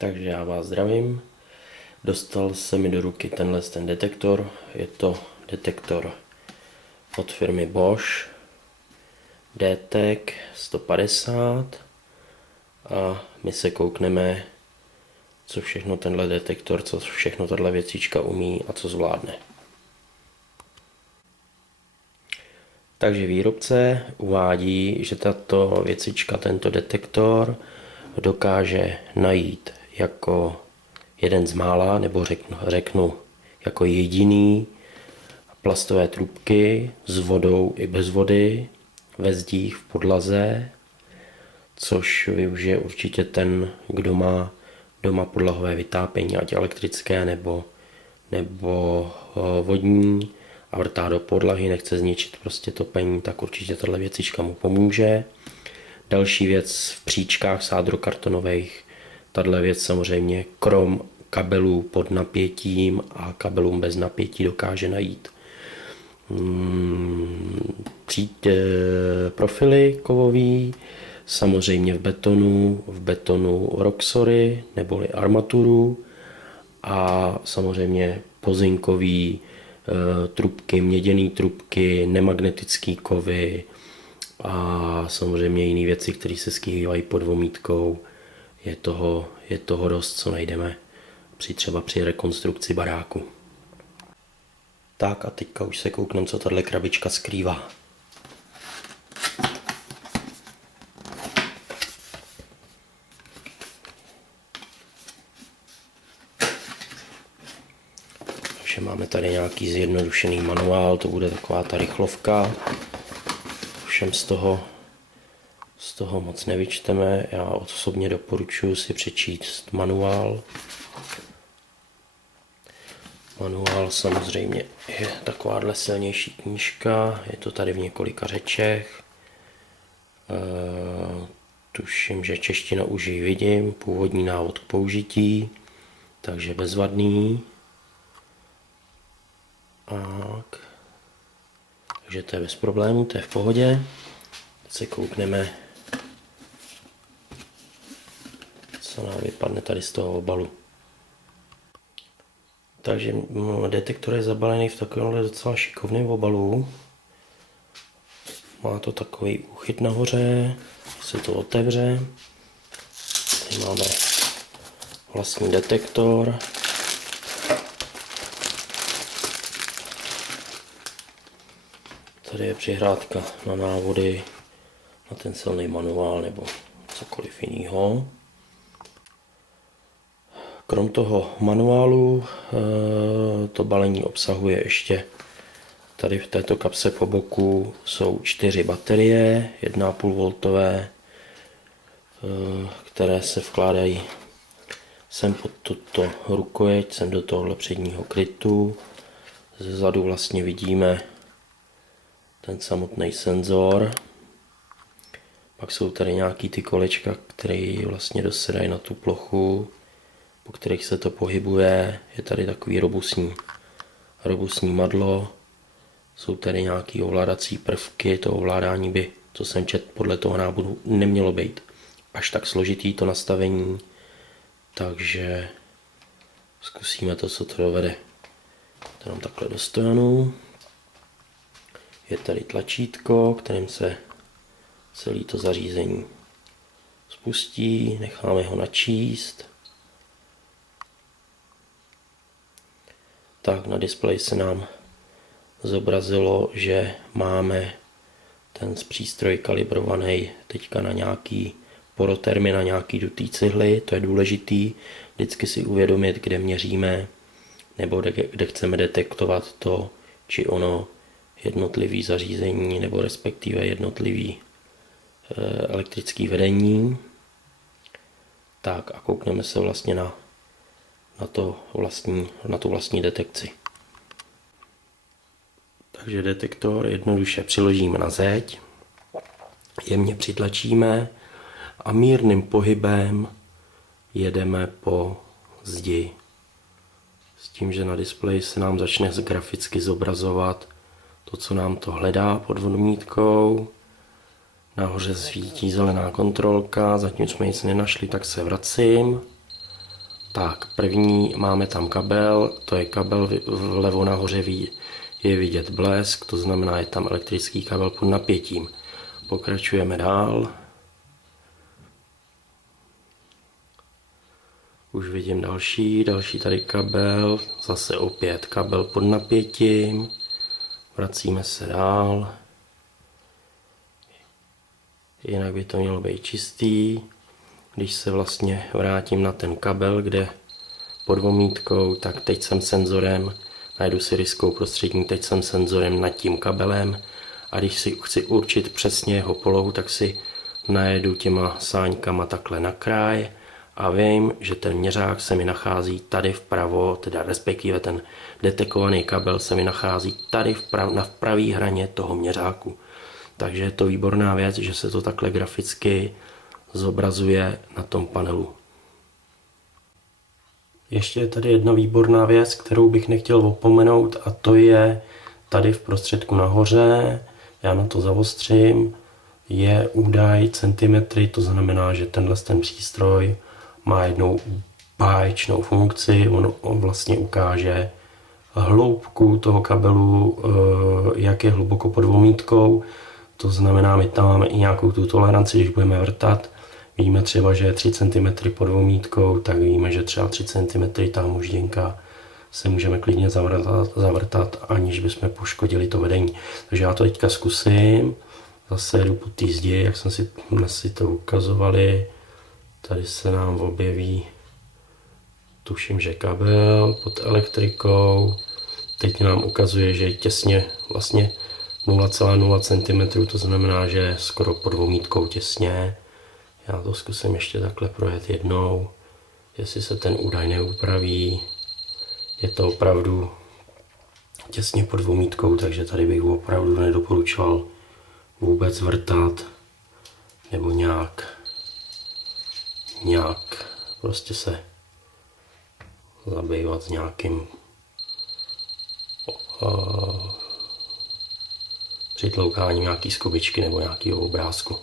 Takže já vás zdravím. Dostal se mi do ruky ten detektor. Je to detektor od firmy Bosch DTEC 150 a my se koukneme, co všechno tenhle detektor, co všechno tahle věcička umí a co zvládne. Takže výrobce uvádí, že tato věcička, tento detektor dokáže najít jako jeden z mála, nebo řeknu jako jediný, plastové trubky s vodou i bez vody ve zdích v podlaze, což využije určitě ten, kdo má doma podlahové vytápění, ať elektrické nebo vodní, a vrtá do podlahy, nechce zničit prostě topení, tak určitě tahle věcička mu pomůže. Další věc v příčkách sádrokartonových, tahle věc samozřejmě krom kabelů pod napětím a kabelům bez napětí dokáže najít profily kovový, samozřejmě v betonu Roxory neboli armaturu a samozřejmě pozinkový trubky, měděný trubky, nemagnetický kovy a samozřejmě jiné věci, které se skrývají pod vomítkou. Je toho dost, co najdeme třeba při rekonstrukci baráku. Tak a teďka už se koukneme, co tahle krabička skrývá. Takže máme tady nějaký zjednodušený manuál, to bude taková ta rychlovka. Všem z toho moc nevyčteme, já osobně doporučuji si přečíst manuál. Manuál samozřejmě je takováhle silnější knížka, je to tady v několika řečech. Tuším, že čeština už ji vidím, původní návod k použití, takže bezvadný. Takže to je bez problémů, to je v pohodě. Teď se koukneme, co nám vypadne tady z toho obalu. Takže detektor je zabalený v takovémhle docela šikovném obalu. Má to takový úchyt nahoře, se to otevře. Tady máme vlastní detektor. Tady je přihrádka na návody, na ten silný manuál nebo cokoliv jiného. Krom toho manuálu to balení obsahuje ještě, tady v této kapse po boku jsou 4 baterie, 1,5 V, které se vkládají sem pod tuto rukojeť, sem do tohohle předního krytu. Zezadu vlastně vidíme ten samotný senzor. Pak jsou tady nějaký ty kolečka, které vlastně dosedají na tu plochu, po kterých se to pohybuje. Je tady takový robustní madlo. Jsou tady nějaké ovládací prvky. To ovládání by, co jsem četl, podle toho návodu nemělo být až tak složitý to nastavení. Takže zkusíme to, co to dovede. To nám takhle do stojanu. Je tady tlačítko, kterým se celé to zařízení spustí. Necháme ho načíst. Tak na displeji se nám zobrazilo, že máme ten přístroj kalibrovaný teďka na nějaký porotermy, na nějaký dutý cihly. To je důležitý. Vždycky si uvědomit, kde měříme nebo kde chceme detektovat to či ono jednotlivý zařízení nebo respektive jednotlivý elektrický vedení. Tak a koukneme se vlastně na tu vlastní detekci. Takže detektor jednoduše přiložíme na zeď, jemně přitlačíme a mírným pohybem jedeme po zdi. S tím, že na displeji se nám začne graficky zobrazovat to, co nám to hledá pod vodomítkou. Nahoře svítí zelená kontrolka, zatím jsme nic nenašli, tak se vracím. Tak, první máme tam kabel, to je kabel, vlevo nahoře je vidět blesk, to znamená, je tam elektrický kabel pod napětím. Pokračujeme dál. Už vidím další tady kabel, zase opět kabel pod napětím. Vracíme se dál. Jinak by to mělo být čistý. Když se vlastně vrátím na ten kabel, kde pod omítkou, tak teď jsem senzorem, najdu si ryskou prostřední, teď jsem senzorem nad tím kabelem a když si chci určit přesně jeho polohu, tak si najedu těma sáňkama takhle na kraj a vím, že ten měřák se mi nachází tady vpravo, teda respektive ten detekovaný kabel se mi nachází tady na pravé hraně toho měřáku. Takže je to výborná věc, že se to takhle graficky zobrazuje na tom panelu. Ještě je tady jedna výborná věc, kterou bych nechtěl opomenout, a to je tady v prostředku nahoře, já na to zaostřím, je údaj centimetry, to znamená, že ten přístroj má jednou báječnou funkci, on vlastně ukáže hloubku toho kabelu, jak je hluboko pod omítkou, to znamená, my tam máme i nějakou tu toleranci, když budeme vrtat. Víme třeba, že je 3 cm pod omítkou, tak víme, že třeba 3 cm ta možděnka se můžeme klidně zavrtat, aniž bychom poškodili to vedení. Takže já to teďka zkusím. Zase jdu po té zdi, jak jsme si to ukazovali. Tady se nám objeví, tuším, že kabel pod elektrikou. Teď nám ukazuje, že je těsně vlastně 0,0 cm, to znamená, že je skoro pod omítkou těsně. Já to zkusím ještě takhle projet jednou, jestli se ten údaj neupraví. Je to opravdu těsně pod omítkou, takže tady bych opravdu nedoporučoval vůbec vrtat nebo nějak prostě se zabývat s nějakým přitloukáním nějaký skobičky nebo nějakého obrázku.